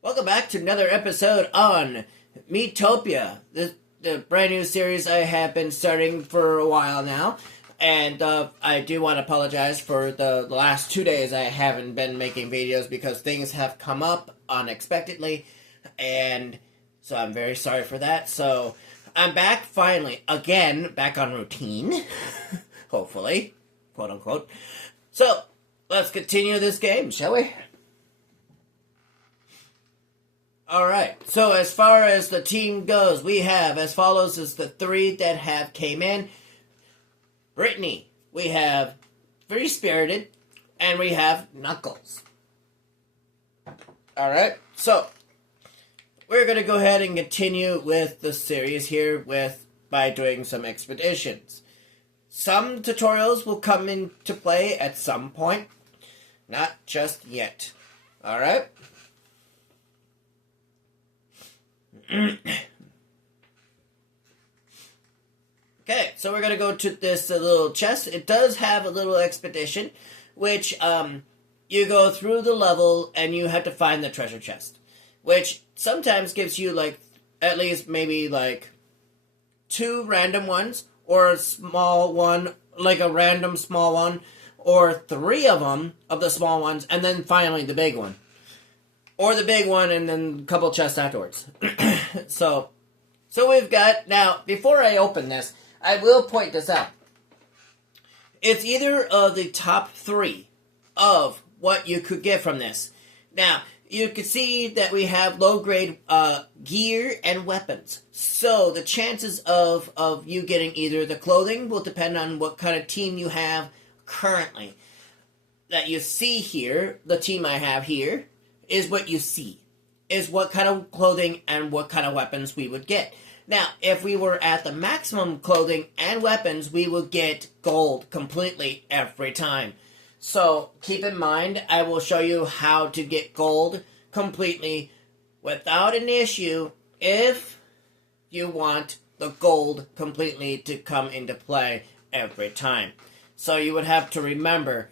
Welcome back to another episode on Miitopia, the brand new series I have been starting for a while now. And I do want to apologize for the last 2 days I haven't been making videos because things have come up unexpectedly. And so I'm very sorry for that. So I'm back finally, again, back on routine. Hopefully, quote unquote. So let's continue this game, shall we? Alright, so as far as the team goes, we have as follows as the three that have came in. Brittany, we have Free Spirited, and we have Knuckles. Alright, so we're going to go ahead and continue with the series here by doing some expeditions. Some tutorials will come into play at some point, not just yet. Alright? Okay, so we're going to go to this little chest. It does have a little expedition, which you go through the level and you have to find the treasure chest, which sometimes gives you like at least maybe like 2 random ones, or a small one, like a random small one, or 3 of them, of the small ones, and then finally the big one. Or the big one, and then a couple chests afterwards. So we've got... Now, before I open this, I will point this out. It's either of the top 3 of what you could get from this. Now, you can see that we have low-grade gear and weapons. So the chances of you getting either the clothing will depend on what kind of team you have currently. That you see here, the team I have here, is what you see, is what kind of clothing and what kind of weapons we would get. Now, if we were at the maximum clothing and weapons, we would get gold completely every time. So, keep in mind, I will show you how to get gold completely without an issue if you want the gold completely to come into play every time. So, you would have to remember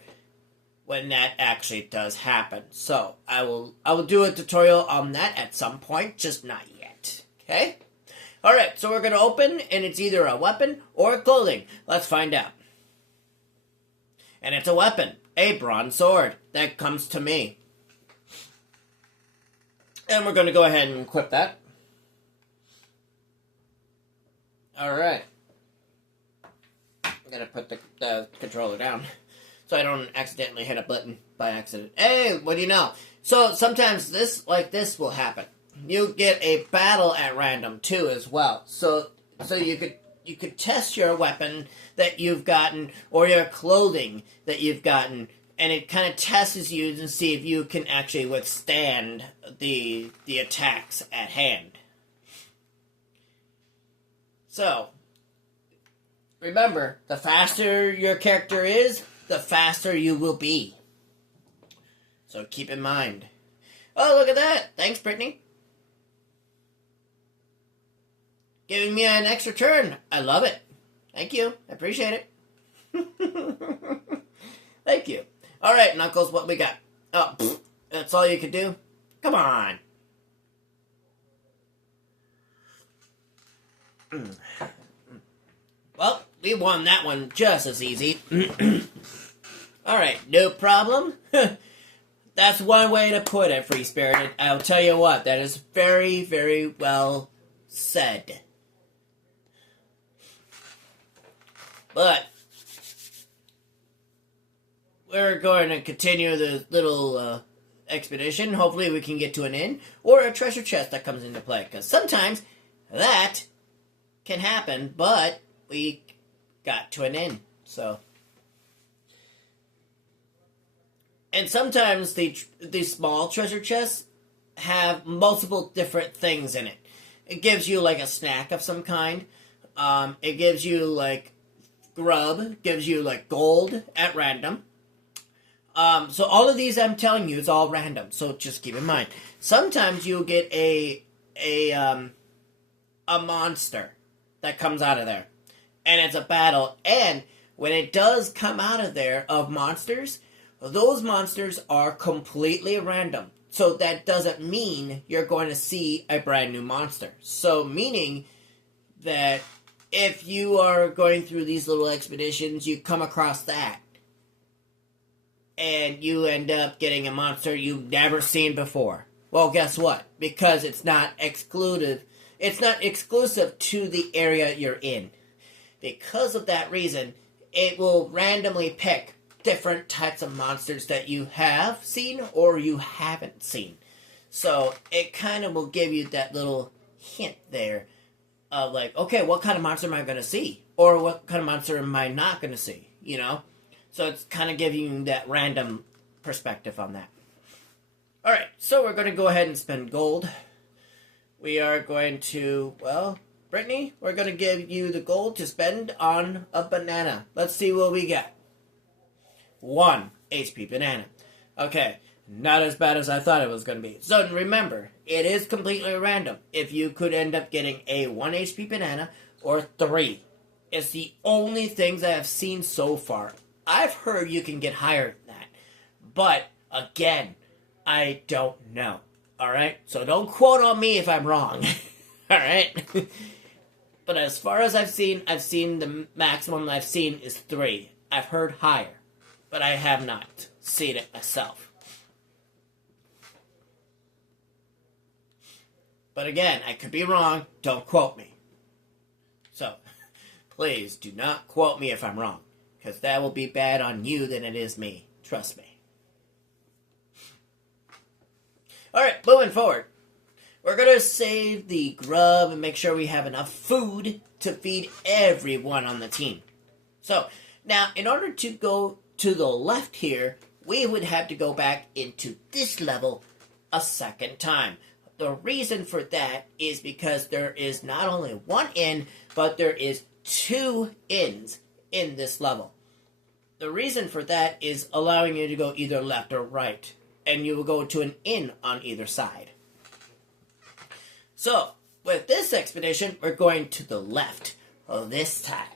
when that actually does happen. So, I will do a tutorial on that at some point, just not yet. Okay? Alright, so we're going to open, and it's either a weapon or a clothing. Let's find out. And it's a weapon. A bronze sword. That comes to me. And we're going to go ahead and equip that. Alright. I'm going to put the controller down, so I don't accidentally hit a button by accident. Hey, what do you know? So sometimes this will happen. You get a battle at random too as well. So you could test your weapon that you've gotten or your clothing that you've gotten, and it kind of tests you to see if you can actually withstand the attacks at hand. So remember, the faster your character is, the faster you will be. So keep in mind. Oh, look at that. Thanks, Brittany. Giving me an extra turn. I love it. Thank you. I appreciate it. Thank you. Alright, Knuckles, what we got? Oh, that's all you could do? Come on. Well, we won that one just as easy. Alright, no problem. That's one way to put it, Free Spirited. I'll tell you what, that is very, very well said. But we're going to continue the little expedition. Hopefully we can get to an inn or a treasure chest that comes into play. Because sometimes that can happen, but we got to an inn. So, and sometimes the small treasure chests have multiple different things in it. It gives you like a snack of some kind. It gives you like grub, gives you like gold at random. So all of these I'm telling you is all random. So just keep in mind. Sometimes you'll get a monster that comes out of there, and it's a battle. And when it does come out of there of monsters, those monsters are completely random. So that doesn't mean you're going to see a brand new monster. So meaning that if you are going through these little expeditions, you come across that, and you end up getting a monster you've never seen before. Well, guess what? Because it's not exclusive to the area you're in. Because of that reason, it will randomly pick different types of monsters that you have seen or you haven't seen. So it kind of will give you that little hint there of like, okay, what kind of monster am I going to see? Or what kind of monster am I not going to see? You know? So it's kind of giving you that random perspective on that. Alright, so we're going to go ahead and spend gold. We are going to, well, Brittany, we're going to give you the gold to spend on a banana. Let's see what we get. 1 HP banana. Okay, not as bad as I thought it was going to be. So remember, it is completely random. If you could end up getting a 1 HP banana or 3. It's the only things I have seen so far. I've heard you can get higher than that. But, again, I don't know. Alright? So don't quote on me if I'm wrong. Alright? But as far as I've seen the maximum I've seen is 3. I've heard higher. But I have not seen it myself. But again, I could be wrong. Don't quote me. So, please do not quote me if I'm wrong. Because that will be bad on you than it is me. Trust me. Alright, moving forward. We're going to save the grub and make sure we have enough food to feed everyone on the team. So, now, in order to go to the left here, we would have to go back into this level a second time. The reason for that is because there is not only 1 inn, but there is 2 inns in this level. The reason for that is allowing you to go either left or right, and you will go to an inn on either side. So, with this expedition, we're going to the left this time.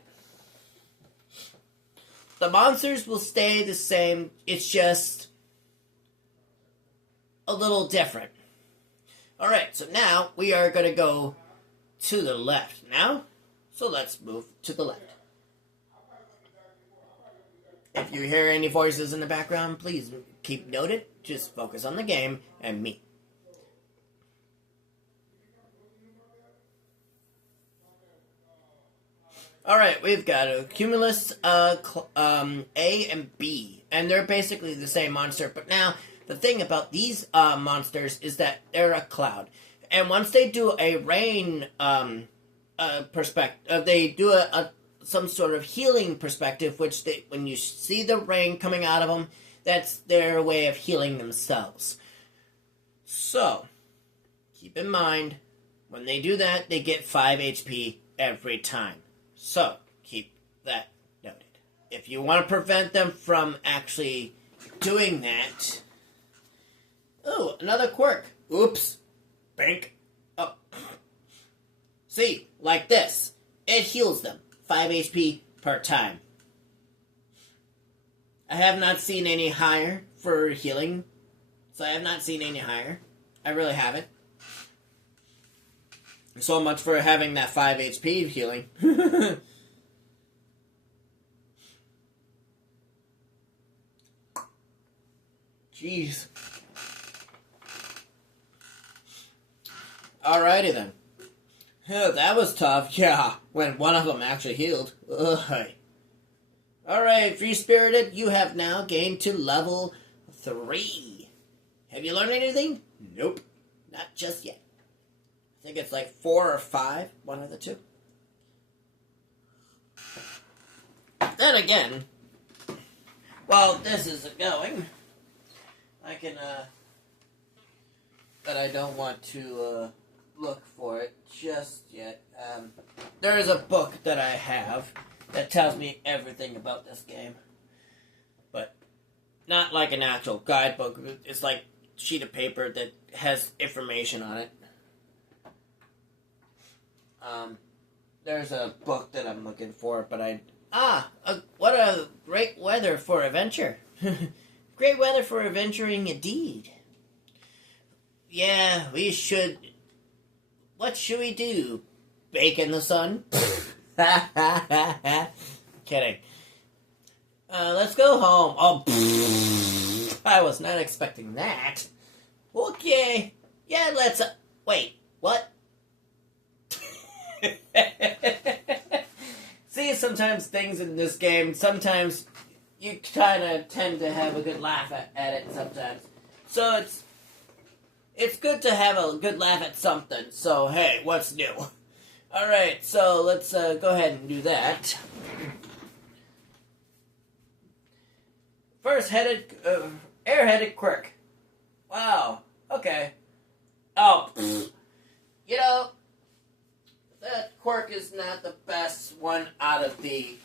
The monsters will stay the same, it's just a little different. Alright, so now we are going to go to the left now. So let's move to the left. If you hear any voices in the background, please keep noted. Just focus on the game and me. Alright, we've got a Cumulus A and B. And they're basically the same monster. But now, the thing about these monsters is that they're a cloud. And once they do a rain perspective, they do some sort of healing perspective, which when you see the rain coming out of them, that's their way of healing themselves. So, keep in mind, when they do that, they get 5 HP every time. So, keep that noted. If you want to prevent them from actually doing that... Oh, another quirk. Oops. Bank. Oh. See, like this. It heals them. 5 HP per time. I have not seen any higher for healing. So I have not seen any higher. I really haven't. So much for having that 5 HP healing. Jeez. Alrighty then. Oh, that was tough. Yeah, when one of them actually healed. Ugh. Alright, Free-Spirited, you have now gained to level 3. Have you learned anything? Nope. Not just yet. I think it's like 4 or 5, one of the two. Then again, while this is going, I can, but I don't want to, look for it just yet. There is a book that I have that tells me everything about this game. But not like an actual guidebook. It's like a sheet of paper that has information on it. There's a book that I'm looking for, but what a great weather for adventure. Great weather for adventuring indeed. Yeah, we should. What should we do? Bake in the sun? Kidding. Let's go home. Oh, I was not expecting that. Okay. Yeah, let's. Wait, what? See, sometimes things in this game, sometimes you kind of tend to have a good laugh at it sometimes. So it's good to have a good laugh at something. So, hey, what's new? Alright, so let's go ahead and do that. First air-headed quirk. Wow, okay. Oh, you know, that quirk is not the best one out of the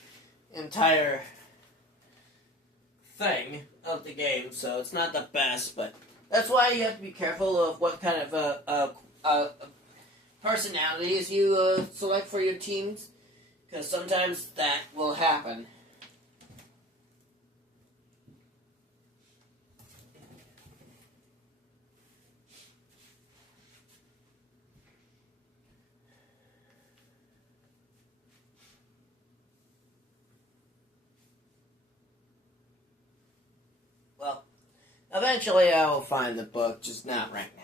entire thing of the game, so it's not the best, but that's why you have to be careful of what kind of personalities you select for your teams, because sometimes that will happen. Well, eventually I will find the book, just not right now.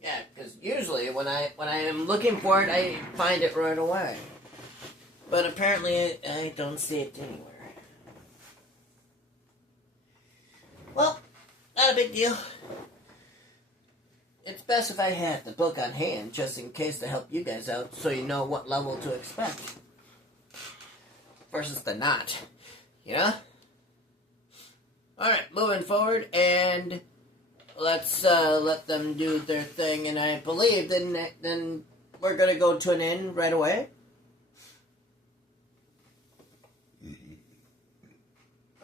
Yeah, because usually when I am looking for it, I find it right away. But apparently I don't see it anywhere. Well, not a big deal. It's best if I had the book on hand, just in case to help you guys out, so you know what level to expect. Versus the not. You know? Alright, moving forward, and let's let them do their thing, and I believe then we're going to go to an end right away.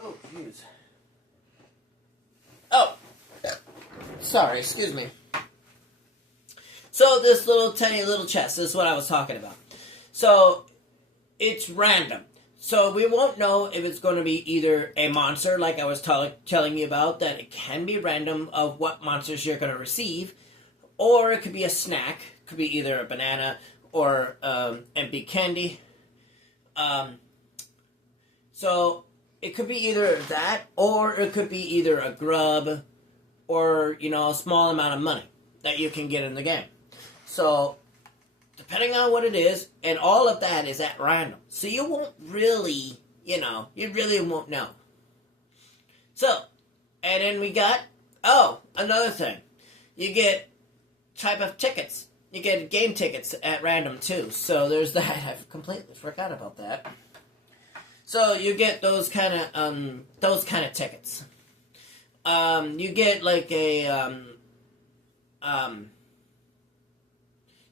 Oh, jeez. Oh, sorry, excuse me. So this tiny little chest, this is what I was talking about. So, it's random. So we won't know if it's going to be either a monster, like I was telling you about, that it can be random of what monsters you're going to receive, or it could be a snack. It could be either a banana or empty candy. So it could be either that, or it could be either a grub, or, you know, a small amount of money that you can get in the game. So, depending on what it is, and all of that is at random. So you won't really, you really won't know. So, and then we got, another thing. You get type of tickets. You get game tickets at random too. So there's that. I completely forgot about that. So you get those kind of tickets. You get like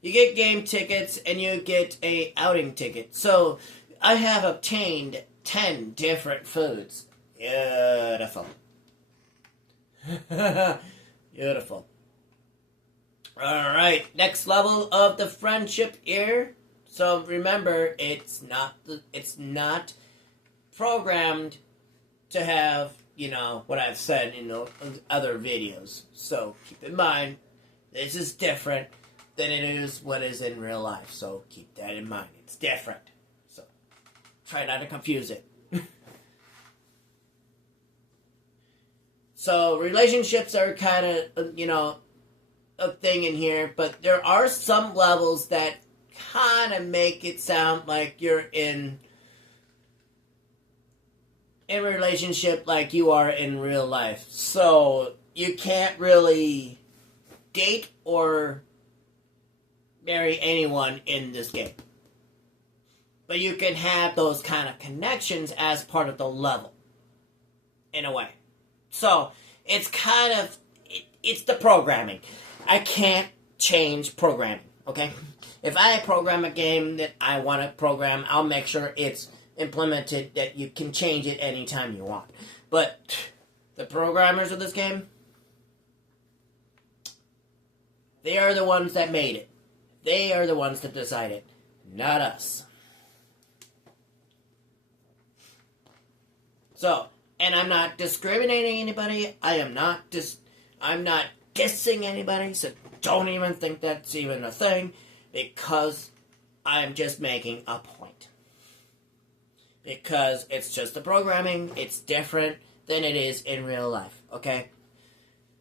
you get game tickets and you get a outing ticket. So I have obtained 10 different foods. Beautiful. Beautiful. Alright, next level of the friendship here. So remember, it's not programmed to have, what I've said in the other videos. So keep in mind, this is different than it is what is in real life. So keep that in mind. It's different. So try not to confuse it. So relationships are kind of, a thing in here, but there are some levels that kind of make it sound like you're in a relationship like you are in real life. So you can't really date or marry anyone in this game. But you can have those kind of connections as part of the level. In a way. So, it's kind of, it's the programming. I can't change programming, okay? If I program a game that I want to program, I'll make sure it's implemented that you can change it anytime you want. But the programmers of this game, they are the ones that made it. They are the ones that decided, not us. So, And I'm not discriminating anybody. I'm not dissing anybody, so don't even think that's even a thing, because I'm just making a point. Because it's just the programming, it's different than it is in real life, okay?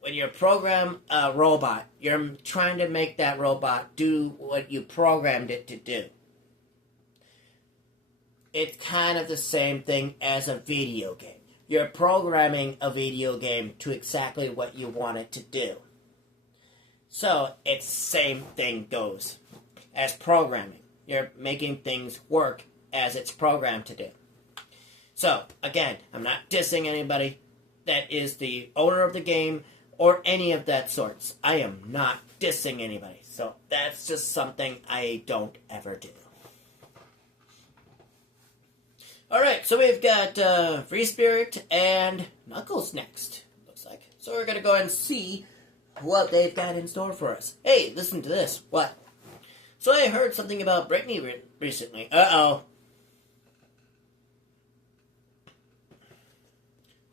When you program a robot, you're trying to make that robot do what you programmed it to do. It's kind of the same thing as a video game. You're programming a video game to exactly what you want it to do. So, it's the same thing goes as programming. You're making things work as it's programmed to do. So, again, I'm not dissing anybody that is the owner of the game or any of that sorts. I am not dissing anybody. So, that's just something I don't ever do. Alright, so we've got Free Spirit and Knuckles next, looks like. So we're going to go ahead and see what they've got in store for us. Hey, listen to this. What? So I heard something about Brittany recently. Uh-oh.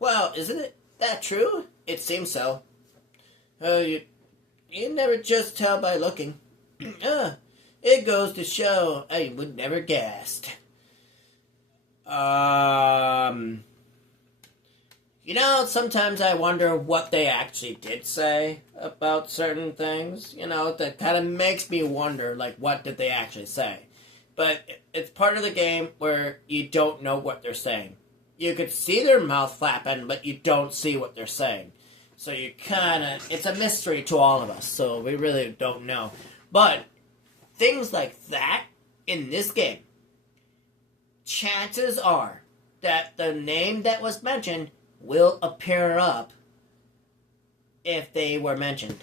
Well, isn't it that true? It seems so. You never just tell by looking. It goes to show I would never guessed. Sometimes I wonder what they actually did say about certain things. That kind of makes me wonder, like, what did they actually say? But it's part of the game where you don't know what they're saying. You could see their mouth flapping, but you don't see what they're saying. So it's a mystery to all of us, so we really don't know. But things like that in this game, chances are that the name that was mentioned will appear up if they were mentioned.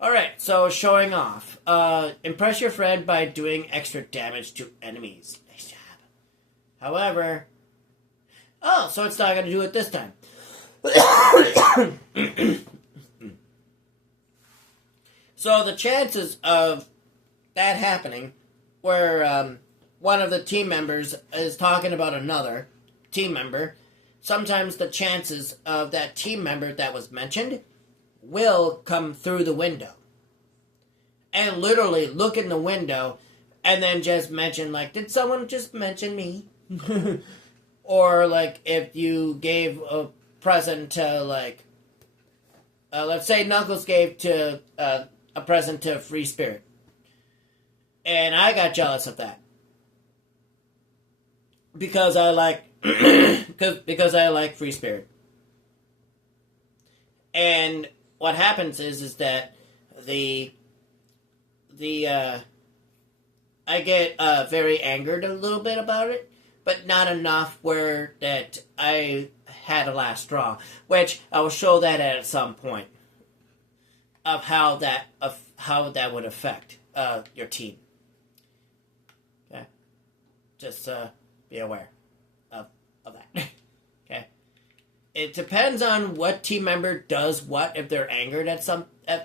Alright, so showing off. Impress your friend by doing extra damage to enemies. Nice job. However... Oh, so it's not going to do it this time. So the chances of that happening, where one of the team members is talking about another team member, sometimes the chances of that team member that was mentioned will come through the window. And literally look in the window and then just mention, like, did someone just mention me? Or, like, if you gave a present to, like, let's say Knuckles gave to a present to Free Spirit. And I got jealous of that. Because I like because I like Free Spirit. And what happens is that I get very angered a little bit about it, but not enough where that I had a last straw, which I will show that at some point of how that would affect your team. Okay, just be aware of that. Okay, it depends on what team member does what. If they're angered at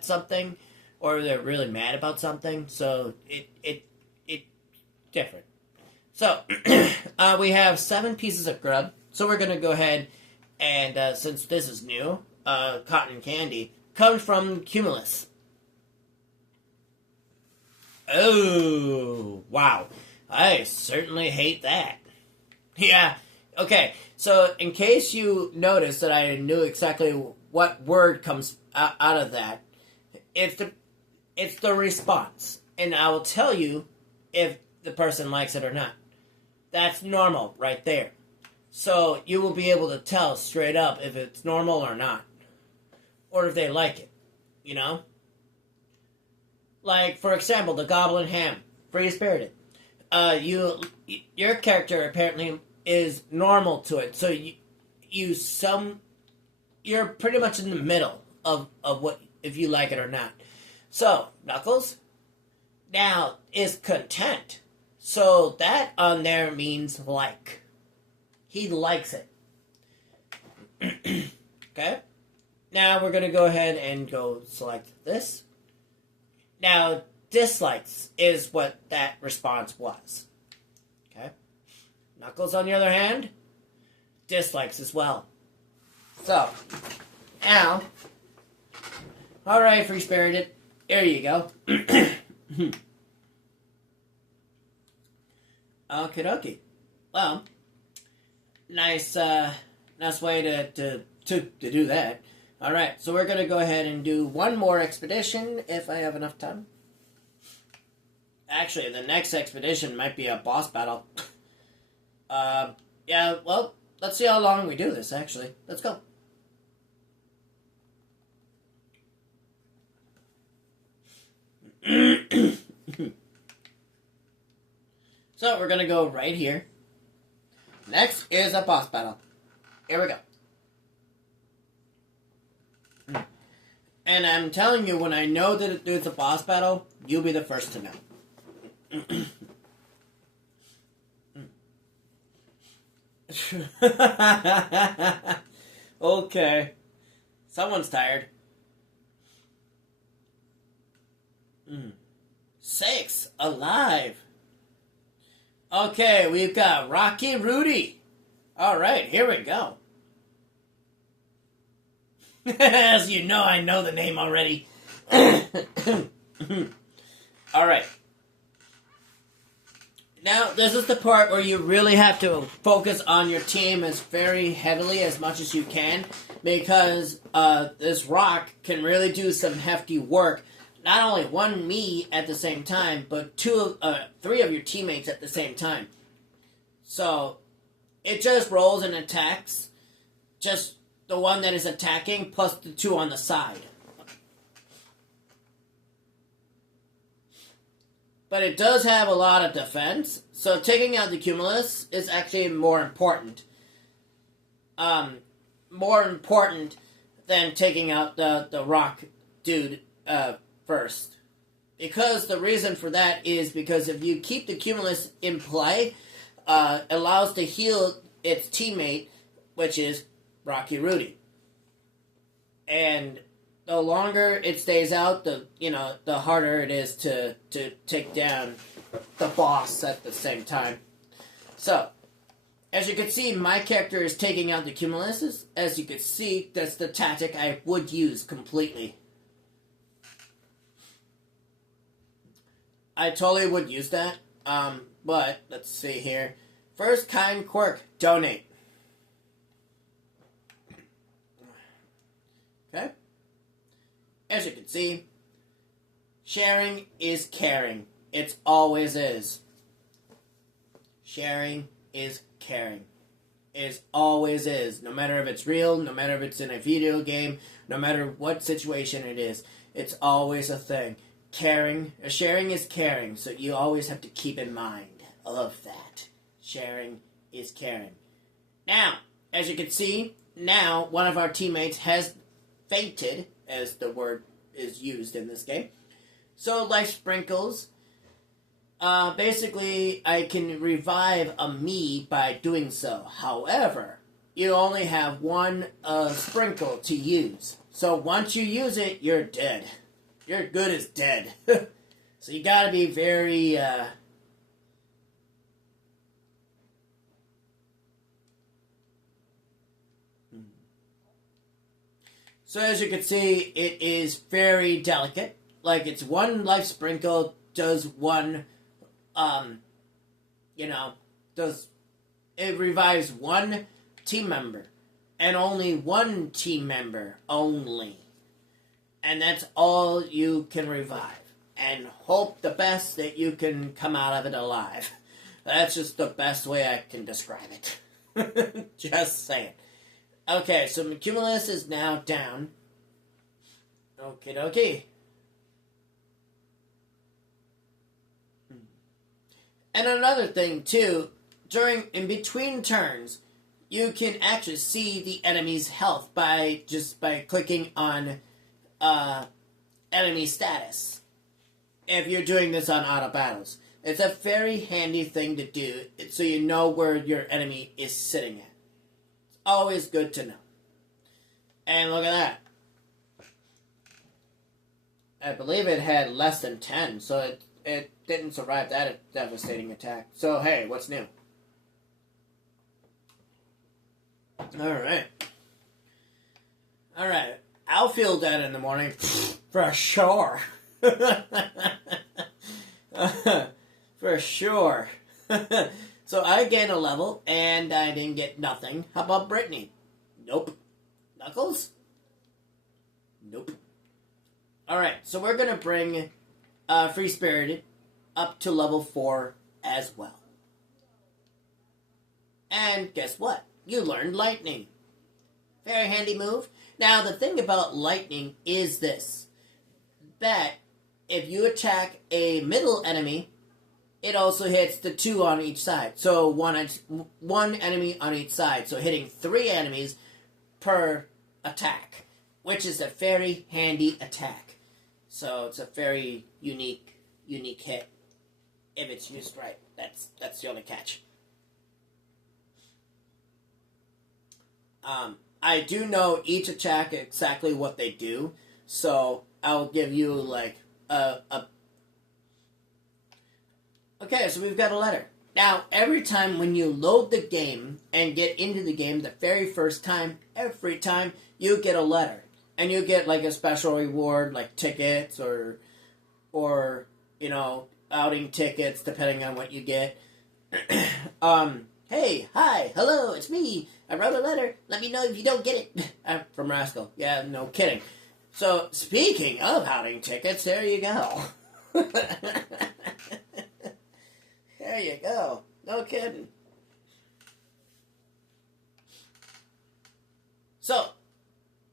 something, or they're really mad about something, so it different. So we have 7 pieces of grub. So we're gonna go ahead and since this is new, cotton candy comes from Cumulus. Oh wow! I certainly hate that. Yeah. Okay. So in case you notice that I knew exactly what word comes out of that, it's the response, and I will tell you if the person likes it or not. That's normal right there. So you will be able to tell straight up if it's normal or not, or if they like it. You know. Like, for example, the Goblin Ham, Free Spirited. Your character apparently is normal to it, so you're pretty much in the middle of what, if you like it or not. So, Knuckles now is content. So that on there means like. He likes it. Okay? Now we're going to go ahead and go select this. Now, dislikes is what that response was. Okay. Knuckles, on the other hand, dislikes as well. So, now, alright, Free Spirited, here you go. Okie dokie. Well, nice way to do that. Alright, so we're going to go ahead and do one more expedition, if I have enough time. Actually, the next expedition might be a boss battle. Yeah, well, let's see how long we do this, actually. Let's go. So, we're going to go right here. Next is a boss battle. Here we go. And I'm telling you, when I know that it's a boss battle, you'll be the first to know. Okay. Someone's tired. 6 alive. Okay, we've got Rocky Rudy. Alright, here we go. As you know, I know the name already. Alright. Now, this is the part where you really have to focus on your team as very heavily as much as you can, because this rock can really do some hefty work. Not only one me at the same time, but 3 of your teammates at the same time. So, it just rolls and attacks. Just the one that is attacking, plus the 2 on the side. But it does have a lot of defense, so taking out the Cumulus is actually more important. More important than taking out the rock dude first. Because the reason for that is because if you keep the Cumulus in play, it allows to heal its teammate, which is Rocky Rudy. And the longer it stays out, the harder it is to take down the boss at the same time. So, as you can see, my character is taking out the Cumuluses. As you can see, that's the tactic I would use completely. I totally would use that, but let's see here. First kind quirk, donate. Okay? As you can see, sharing is caring. It always is. Sharing is caring. It always is. No matter if it's real, no matter if it's in a video game, no matter what situation it is, it's always a thing. Sharing is caring, so you always have to keep in mind of that. Sharing is caring. Now, as you can see, now one of our teammates has fainted, as the word is used in this game. So, life sprinkles. Basically, I can revive a me by doing so. However, you only have one sprinkle to use. So, once you use it, you're dead. You're good as dead. So, you gotta be very, So as you can see, it is very delicate. Like, it's one life sprinkle does one, it revives one team member. And only one team member only. And that's all you can revive. And hope the best that you can come out of it alive. That's just the best way I can describe it. Just saying. Okay, so Cumulus is now down. Okie dokie. And another thing, too, in between turns, you can actually see the enemy's health by clicking on enemy status. If you're doing this on auto battles. It's a very handy thing to do, so you know where your enemy is sitting at. Always good to know. And look at that. I believe it had less than 10, so it didn't survive that devastating attack. So, hey, what's new? Alright. Alright. I'll feel that in the morning. For sure. For sure. So I gained a level, and I didn't get nothing. How about Brittany? Nope. Knuckles? Nope. Alright, so we're going to bring Free Spirited up to level 4 as well. And guess what? You learned Lightning. Very handy move. Now, the thing about Lightning is this. That if you attack a middle enemy, it also hits the 2 on each side. So one enemy on each side. So hitting 3 enemies per attack, which is a very handy attack. So it's a very unique hit if it's used right. That's the only catch. I do know each attack exactly what they do, so I'll give you like Okay, so we've got a letter. Now, every time when you load the game and get into the game the very first time, every time you get a letter. And you get like a special reward like tickets or you know, outing tickets depending on what you get. Hey, hi, hello, it's me. I wrote a letter. Let me know if you don't get it. From Rascal. Yeah, no kidding. So, speaking of outing tickets, there you go. There you go. No kidding. So,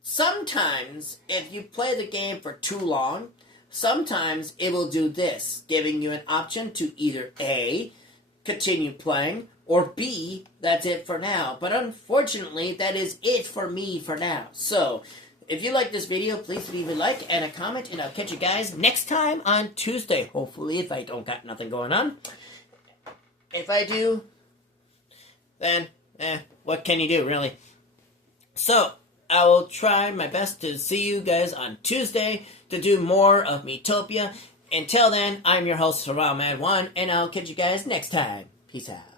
sometimes, if you play the game for too long, sometimes it will do this, giving you an option to either A, continue playing, or B, that's it for now. But unfortunately, that is it for me for now. So, if you like this video, please leave a like and a comment, and I'll catch you guys next time on Tuesday. Hopefully, if I don't got nothing going on. If I do, then, what can you do, really? So, I will try my best to see you guys on Tuesday to do more of Miitopia. Until then, I'm your host, SurroundMan1, and I'll catch you guys next time. Peace out.